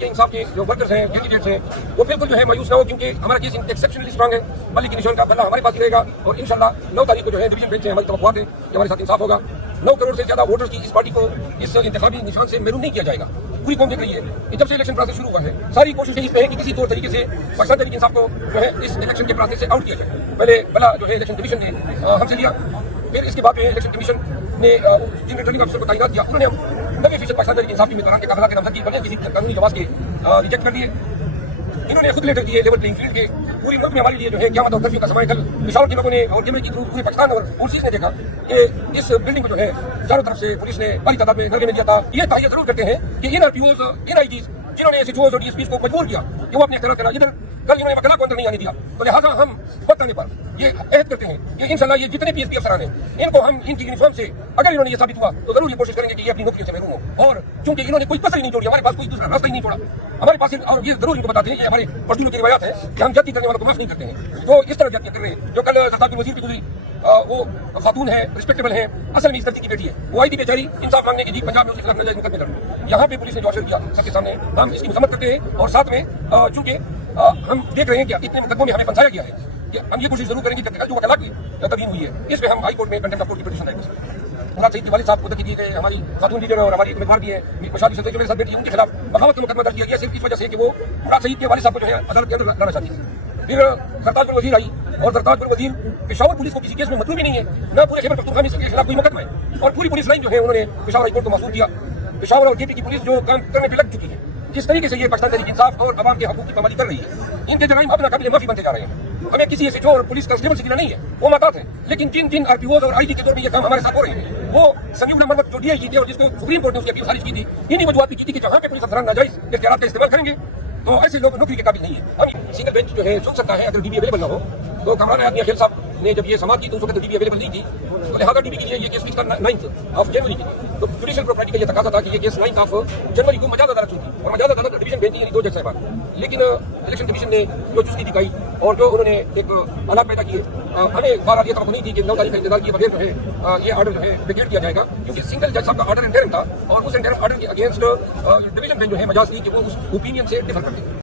तहरीक इंसाफ के जो वर्कर्स हैं, कैंडिडेट्स हैं, वो बिल्कुल जो है मायूस ना हो, क्योंकि हमारा केस एक्सेप्शनली स्ट्रांग है। मलिक निशान का बल्ला हमारे पास ही रहेगा और इंशाल्लाह 9 तारीख को जो है डिवीजन बेंच से हमारी तवक्कुआत है कि हमारे साथ इंसाफ होगा। 9 करोड़ से ज्यादा वोटर्स की इस पार्टी को इस इंतखाबी निशान से महरूम नहीं किया जाएगा। पूरी कौम देख रही है कि जब से इलेक्शन प्रोसेस शुरू हुआ है, सारी कोशिशें इस पे है कि किसी तौर तरीके से पाकिस्तान तहरीक इंसाफ को जो है इस इलेक्शन के प्रोसेस से आउट किया जाए। पहले बल्ला जो है इलेक्शन कमीशन ने हमसे लिया, फिर इसके बाद जो है इलेक्शन कमीशन ने जिन रिटर्निंग ऑफिसर को तैनात किया, उन्होंने हम 90% पाकिस्तान तहरीक इंसाफ की उम्मीदवार के कागजात के नामजदगी बगैर किसी कानूनी जवाब के रिजेक्ट कर दिए। इन्होंने खुद लेटर दिए लेवल प्लेइंग फील्ड के। पूरी मुल्क में हमारे लिए जो है क़यामत और कर्फ्यू का समय कल पेशावर के लोगों ने और जम्मू की पूरे पाकिस्तान और पुलिस ने देखा कि इस बिल्डिंग को जो है चारों तरफ से पुलिस ने बड़ी तादाद में घेरने में दिया था। ये तायद जरूर करते हैं कि इन आरपीओज, इन आईजीज जिन्होंने एसएचओज और डीएसपीज को मजबूर किया कि वो अपने इख्तियार करा, इधर कल इन्होंने वकला को अंदर नहीं आने दिया, तो लिहाजा हम वक्त आने पर ये अहद करते हैं कि इंशाल्लाह ये जितने पीएसपी अफसरान हैं, इनको हम इनकी यूनिफॉर्म से अगर इन्होंने ये साबित हुआ तो जरूर ये कोशिश करेंगे कि ये अपनी नौकरी से महरूम हो। और चूंकि इन्होंने कोई कसर ही नहीं छोड़ी, हमारे पास कोई दूसरा रास्ता ही नहीं छोड़ा हमारे पास। और ये जरूर इनको बताते हैं कि हमारे मजदूरों की रिवायत है कि हम जाति करने वालों को माफ नहीं करते हैं। तो इस तरह जातियां कर रहे हैं। जो कल सरताज वजीर की गुजरी वो खातून है, रिस्पेक्टेबल है, असल में इस धरती की बेटी है, वो आई थी बेचारी इंसाफ मांगने की, जी पंजाब में उसके खिलाफ नाजायज मुकदमे लड़े। यहाँ पे पुलिस ने जो असर किया सबके सामने, हम इसकी मजम्मत करते हैं। और साथ में चूंकि हम देख रहे हैं कि इतने मुकदमों में हमें फंसाया गया है कि हम ये कोशिश जरूर करेंगे कि जो वकला की तदीन हुई है इस पे हम हाई कोर्ट में कंटेम्प्ट ऑफ कोर्ट की पिटीशन लाएंगे। मुराद सईद वाली साहब को दिए गए, हमारी खातून लीडर और हमारी उम्मीदवार भी है मशादी सदस्य जो मेरे साथ बैठी, उनके खिलाफ बगावत का मुकदमा दर्ज किया गया सिर्फ इस वजह से कि वो मुराद सईद के वाली साहब को जो है अदालत के अंदर लाना चाहती है। फिर सरताज वजीर आई और सरताज वजीर पेशावर पुलिस को किसी केस में मतलब ही नहीं है, ना पूरे खैबर पख्तूनख्वा में इसके खिलाफ कोई मुकदमा है। और पूरी पुलिस लाइन जो है उन्होंने पेशावर हाई कोर्ट को मासूल किया। पेशावर और केपी की पुलिस जो काम करने पर लग चुकी है, जिस तरीके से ये पाकिस्तान तहरीक इंसाफ और अवाम के हकूक की पाबंदी कर रही है, इनके जराइम अपना काबिल माफी बनते जा रहे हैं। हमें किसी एसएचओ और पुलिस कांस्टेबल से गिला नहीं है, वो मातात है, लेकिन जिन आरपीओज और आईजी के दौर में ये काम हमारे साथ हो रहे हैं, वो संजीव नंबर जो डीआईजी थे और जिसको सुप्रीम कोर्ट ने उसकी अपील खारिज की थी, इन्हीं वजूहात की थी कि जहां पे पुलिस अफसरान नाजायज इख्तियार का इस्तेमाल करेंगे तो ऐसे लोग नौकरी के काबिल नहीं है। हम सिंगल बेंच जो है सुन सकता है अगर डीबी अवेलेबल ना हो। तो कमरान आदमी अखिल साहब ने जब ये समाप्त की तो उस वक्त डीबी अवेलेबल नहीं थी, तो लिहाजा डीबी के लिए ये केस फिक्स करना 9 जनवरी के लिए। तो जुडिशियल प्रॉपर्टी का ये तकाजा था कि ये केस 9 जनवरी को मजाज अदालत सुनती और मजाज अदालत डिवीजन बेंच थी 2 जज साहबान। लेकिन इलेक्शन कमीशन ने जो चुस्ती दिखाई और जो उन्होंने एक हालात पैदा किए, हमें बार ये तवक्को नहीं थी कि 9 तारीख का इंतजार किए बगैर जो है ये आर्डर जो है वेकेट किया जाएगा, क्योंकि सिंगल जज साहब का आर्डर इंटरिम था और उस इंटरिम आर्डर के अगेंस्ट डिवीजन बेंच जो है मजाज थी कि वो उस ओपिनियन से डिफर करते।